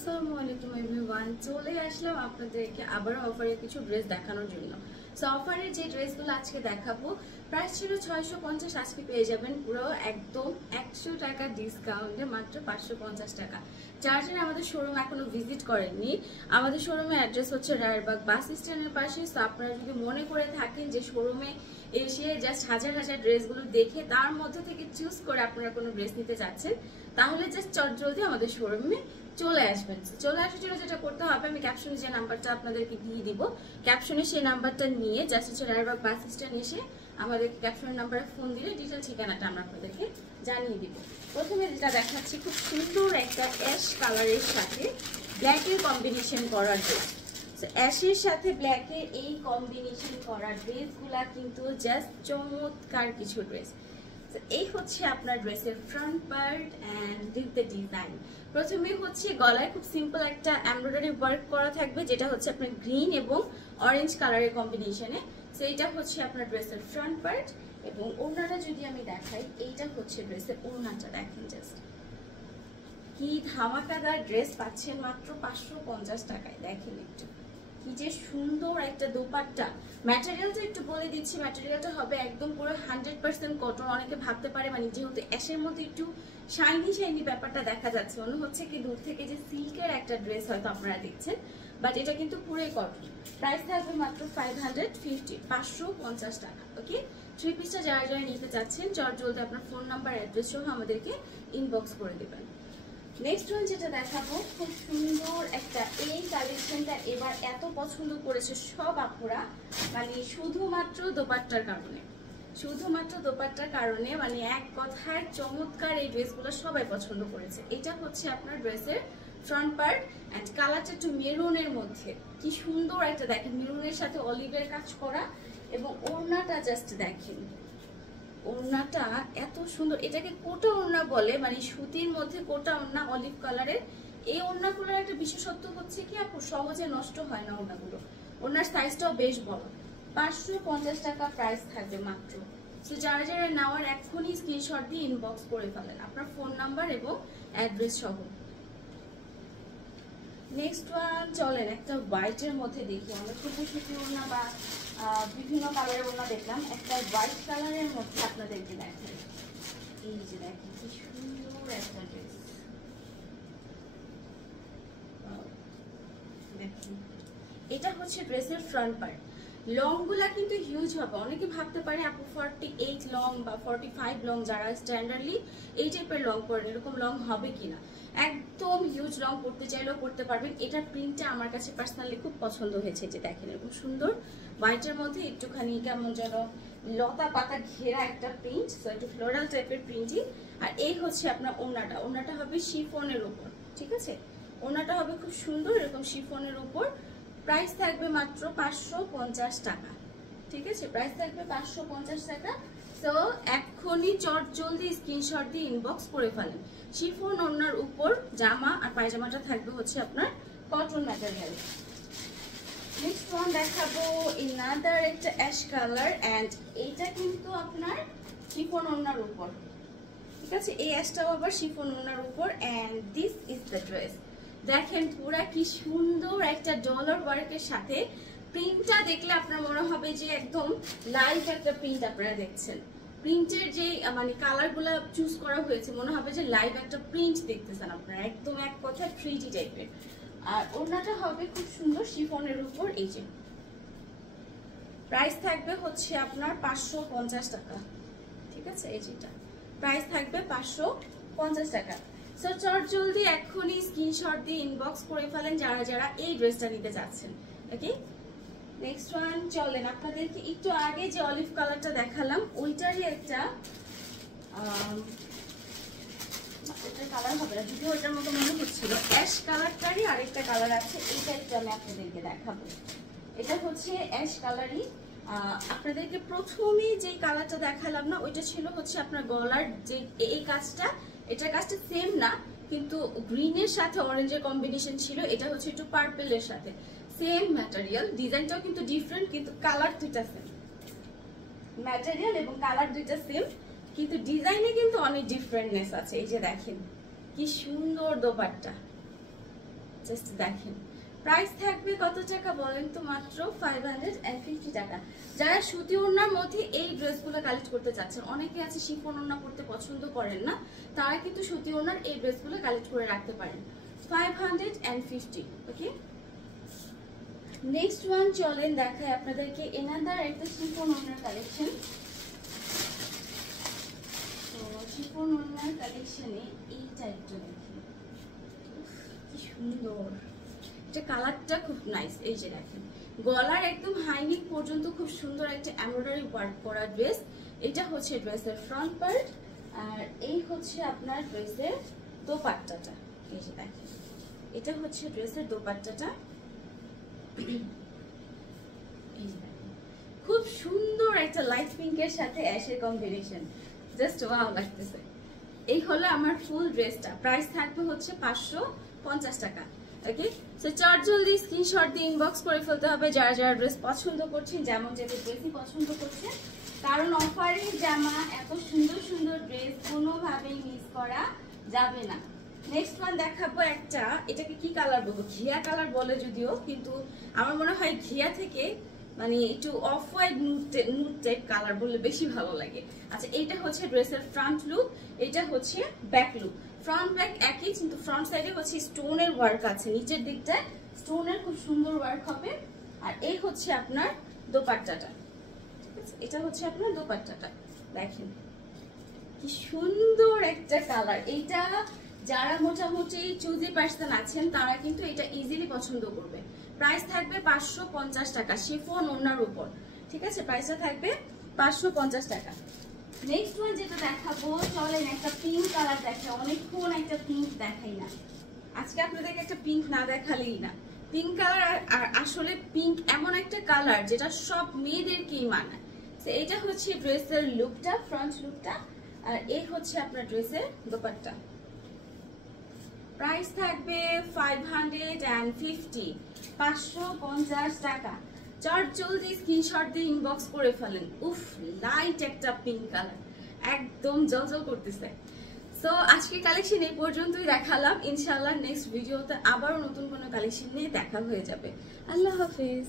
আসসালামু আলাইকুম এভরিওয়ান, চলে আসলাম আপনাদেরকে আবার অফারে কিছু ড্রেস দেখানোর জন্য। সো অফারের যে ড্রেসগুলো আজকে দেখাবো প্রাইস ছিল 650, আজকে পেয়ে যাবেন পুরো একদম 100 টাকা ডিসকাউন্টে মাত্র 550 টাকা। যারা যারা আমাদের শোরুম এখনো ভিজিট করেননি, আমাদের শোরুমের অ্যাড্রেস হচ্ছে রায়েরবাগ বাস স্ট্যান্ডের পাশে। সো আপনারা যদি মনে করে থাকেন যে শোরুমে এসে জাস্ট হাজার হাজার ড্রেসগুলো দেখে তার মধ্যে থেকে চুজ করে আপনারা কোনো ড্রেস নিতে চাচ্ছেন, তাহলে জাস্ট চটজলদি আমাদের শোরুমে চলে আসবেন। চলে আসার জন্য যেটা করতে হবে, আমি ক্যাপশনে যে নাম্বারটা আপনাদেরকে দিয়ে দিব, ক্যাপশনে সেই নাম্বারটা নিয়ে জাস্ট হচ্ছে রায়েরবাগ বাস স্ট্যান্ড এসে আমাদেরকে ক্যাপশনের নাম্বারে ফোন দিলে ডিটেল ঠিকানাটা আমরা আপনাদেরকে জানিয়ে দিব। প্রথমে যেটা দেখাচ্ছি, খুব সুন্দর একটা অ্যাশ কালারের সাথে ব্ল্যাকের কম্বিনেশন করার ড্রেস। অ্যাশের সাথে ব্ল্যাকের এই কম্বিনেশন করা ড্রেসগুলা কিন্তু জাস্ট চমৎকার কিছু ড্রেস। এই হচ্ছে আপনার ড্রেসের front part and the design. প্রথমে হচ্ছে গলায় খুব সিম্পল একটা এমব্রয়ডারি ওয়ার্ক করা থাকবে, যেটা হচ্ছে আপনার গ্রিন এবং অরেঞ্জ কালারের কম্বিনেশনে। সো এটা হচ্ছে আপনার ড্রেসের ফ্রন্ট পার্ট, এবং ওড়নাটা যদি আমি দেখাই, এইটা হচ্ছে ড্রেসের ওড়নাটা। দেখেন জাস্ট কি ধামাকাদার ড্রেস পাচ্ছেন মাত্র 550 টাকায়। দেখেন একটু কি যে সুন্দর একটা দোপাট্টা। ম্যাটেরিয়ালটা একটু বলে দিচ্ছি, ম্যাটেরিয়ালটা হবে একদম পুরো 100% কটন। অনেকে ভাবতে পারে মানে যেহেতু অ্যাশের মধ্যে একটু শাইনি শাইনি ব্যাপারটা দেখা যাচ্ছে, মনে হচ্ছে কি দূর থেকে যে সিল্কের একটা ড্রেস হয়তো আপনারা দেখছেন, বাট এটা কিন্তু পুরোই কটন। প্রাইস থাকবে মাত্র 550 টাকা। ওকে, থ্রি পিসটা যারা যারা নিতে চাচ্ছেন চটজলদি আপনার ফোন নাম্বার অ্যাড্রেস সহ আমাদেরকে ইনবক্স করে দেবেন। নেক্সট ওয়ান যেটা দেখাবো, খুব সুন্দর একটা, এই কালেকশনটা এবার এত পছন্দ করেছে সব আপুরা, মানে শুধুমাত্র দোপাট্টার কারণে, শুধুমাত্র দোপাট্টার কারণে, মানে এক কথায় চমৎকার এই ড্রেসগুলো সবাই পছন্দ করেছে। এটা হচ্ছে আপনার ড্রেসের ফ্রন্ট পার্ট অ্যান্ড কালারটা একটু মেরুনের মধ্যে, কি সুন্দর একটা দেখেন, মেরুনের সাথে অলিভের কাজ করা, এবং ওড়নাটা জাস্ট দেখেন, ওড়নাটা এত সুন্দর। এটাকে কোটা ওড়না বলে, মানে সুতির মধ্যে কোটা ওড়না অলিভ কালারের। এই ওড়নাগুলোর একটা বিশেষত্ব হচ্ছে কি আপু, সহজে নষ্ট হয় না ওড়নাগুলো। ওড়নার সাইজটাও বেশ বড়। 550 টাকা প্রাইস থাকবে মাত্র। তো যারা যারা নেওয়ার এখনই স্ক্রিনশট দিয়ে ইনবক্স করে ফেলেন আপনার ফোন নাম্বার এবং অ্যাড্রেস সহ। নেক্সট ওয়ান চলেন একটা হোয়াইটের মধ্যে দেখি। আমরা সুতি সুতি ওড়না বা বিভিন্ন কালারের ওড়না দেখলাম, একটা হোয়াইট কালারের মধ্যে আপনাদেরকে দেখাই। এই যে দেখেন কি সুন্দর একটা ড্রেস, দেখেন এটা হচ্ছে ড্রেসের ফ্রন্ট পার্ট। লং গুলা কিন্তু হিউজ হবে। অনেকে ভাবতে পারে আপু 48 লং বা 45 লং, যারা স্ট্যান্ডার্ডলি এই টাইপের লং করেন, এরকম লং হবে কিনা। একদম হিউজ লং করতে চাইলেও করতে পারবেন। এটার প্রিন্টটা আমার কাছে পার্সোনালি খুব পছন্দ হয়েছে, যে দেখেন এরকম সুন্দর হোয়াইটের মধ্যে একটুখানি কেমন যেন লতা পাতা ঘেরা একটা প্রিন্ট, সো একটু ফ্লোরাল টাইপের প্রিন্টিং। আর এই হচ্ছে আপনার ওড়নাটা, ওড়নাটা হবে শিফনের উপর, ঠিক আছে, ওড়নাটা হবে খুব সুন্দর এরকম শিফনের উপর। প্রাইস থাকবে মাত্র 550 টাকা, ঠিক আছে, প্রাইস থাকবে 550 টাকা। সো এখনই চটজলদি স্ক্রিনশট দিয়ে ইনবক্স করে ফেলেন। শিফন ওড়নার উপর জামা, আর পায়জামাটা থাকবে হচ্ছে আপনার কটন ম্যাটেরিয়াল। নেক্সট ওয়ান দেখাবো এনাদার একটা অ্যাশ কালার, অ্যান্ড এইটা কিন্তু আপনার শিফন ওড়নার উপর, ঠিক আছে, এই অ্যাশটাও আবার শিফন ওড়নার উপর। And this is the dress. দেখেন পুরা কি সুন্দর একটা ডলার ওয়ার্কের সাথে। প্রিন্টটা দেখলে আপনার মনে হবে যে একদম লাইভ একটা প্রিন্ট আপনারা দেখছেন। প্রিন্টের যে মানে কালারগুলো চুজ করা হয়েছে, মনে হবে যে লাইভ একটা প্রিন্ট দেখতেছেন আপনারা, একদম এক কথায় 3D টাইপের। আর ওড়নাটা হবে খুব সুন্দর শিফনের উপর। এই যে প্রাইস থাকবে হচ্ছে আপনার 550 টাকা, ঠিক আছে, এই যেটা প্রাইস থাকবে 550 টাকা। সো চটজলদি এখনই স্ক্রিনশট দিয়ে ইনবক্স করে ফেলেন যারা যারা এই ড্রেসটা নিতে যাচ্ছেন। ওকে, নেক্সট ওয়ান চলেন আপনাদেরকে একটু আগে যে অলিভ কালারটা দেখালাম ওইটারই একটা কালার হবে না, যদিও ওইটার মতো মনে হচ্ছিল, অ্যাশ কালারটারই আরেকটা কালার আছে, এইটা একটু আমি আপনাদেরকে দেখাবো। এটা হচ্ছে অ্যাশ কালারই। আপনাদেরকে প্রথমে যে কালারটা দেখালাম না, ওইটা ছিল হচ্ছে আপনার গলার যে এই কাজটা, এটার কাজটা সেম না, কিন্তু গ্রিনের সাথে অরেঞ্জের কম্বিনেশন ছিল। এটা হচ্ছে একটু পার্পেলের সাথে, সেম ম্যাটেরিয়াল, ডিজাইনটাও কিন্তু ডিফারেন্ট, কিন্তু কালার দুইটা সেম। ম্যাটেরিয়াল এবং কালার দুইটা সেম, কিন্তু ডিজাইনে কিন্তু অনেক ডিফারেন্টনেস আছে। এই যে দেখেন কি সুন্দর দোপাট্টা, জাস্ট দেখেন প্রাইস থাকবে কত টাকা বলেন তো, মাত্র 550 টাকা। যারা সুতি ওড়নার মধ্যে এই ড্রেসগুলো কালেক্ট করতে চাচ্ছেন, অনেকে আছে শিফন ওড়না পড়তে পছন্দ করেন না, তারা কিন্তু সুতি ওড়নার এই ড্রেসগুলো কালেক্ট করে রাখতে পারেন। 550। ওকে, নেক্সট ওয়ান চলেন দেখায় আপনাদেরকে এনাদার একটা শিফন ওড়নার কালেকশন। তো শিফন ওড়নার কালেকশনে এই টাইপটা দেখেন, কি সুন্দর, এটা কালারটা খুব নাইস। এই যে দেখেন গলার একদম হাইনেক পর্যন্ত খুব সুন্দর একটা এমব্রয়ডারি ওয়ার্ক করা ড্রেস। এটা হচ্ছে ড্রেসের ফ্রন্ট পার্ট, আর এই হচ্ছে আপনার ড্রেসের দোপাট্টাটা। এই যে দেখেন এটা হচ্ছে ড্রেসের দোপাট্টাটা। খুব সুন্দর একটা লাইট পিঙ্কের সাথে অ্যাশের কম্বিনেশন, জাস্ট ওয়াও লাগতেছে। এই হলো আমার ফুল ড্রেসটা। প্রাইস থাকবে হচ্ছে 550 টাকা। ওকে, সো জলদি স্ক্রিনশট দিয়ে ইনবক্স করে ফেলতে হবে যারা যারা ড্রেস পছন্দ করছেন, যেমন যেটা ড্রেসই পছন্দ করছেন, কারণ অফারে জামা এত সুন্দর সুন্দর ড্রেস কোনোভাবেই মিস করা যাবে না। নেক্সট ওয়ান দেখাবো একটা, এটাকে কি কালার বলবো, ঘিয়া কালার বলে যদিও, কিন্তু আমার মনে হয় ঘিয়া থেকে মানে একটু off white nude type colour বললে বেশি ভালো লাগে। আচ্ছা, এইটা হচ্ছে ড্রেসের ফ্রন্ট লুক, এটা হচ্ছে ব্যাক লুক। ফ্রন্ট ব্যাক একই, কিন্তু ফ্রন্ট সাইডে হচ্ছে স্টোনের ওয়ার্ক আছে, নিচের দিকটায় স্টোনের খুব সুন্দর ওয়ার্ক হবে। আর এই হচ্ছে আপনার দোপাট্টাটা, ঠিক আছে, এটা হচ্ছে আপনার দোপাট্টাটা। দেখেন কি সুন্দর একটা কালার। এইটা যারা মোটামুটি চুজি পার্সন আছেন তারা কিন্তু এটা ইজিলি পছন্দ করবে। প্রাইস থাকবে 550 টাকা শিফন ওড়নার উপর, ঠিক আছে, প্রাইসটা থাকবে 550 টাকা। নেক্সট ওয়ান যেটা দেখাবো, চলেন একটা পিঙ্ক কালার দেখাই। অনেকক্ষণ একটা পিঙ্ক দেখাই না, আজকে আপনাদেরকে একটা পিঙ্ক না দেখালেই না। পিঙ্ক কালার, আর আসলে পিঙ্ক এমন একটা কালার যেটা সব মেয়েদেরকেই মানায়। তো এটা হচ্ছে ড্রেসের লুকটা, ফ্রন্ট লুকটা, আর এই হচ্ছে আপনার ড্রেসের দোপাট্টা। প্রাইস থাকবে 550 টাকা। জলদি স্ক্রিনশট দিয়ে ইনবক্স করে ফেলেন। উফ, লাইট একটা পিঙ্ক কালার, একদম জলজল করতেছে। সো আজকে কালেকশন এই পর্যন্তই দেখালাম। ইনশাআল্লাহ নেক্সট ভিডিওতে আবারও নতুন কোনো কালেকশন নিয়ে দেখা হয়ে যাবে। আল্লাহ হাফেজ।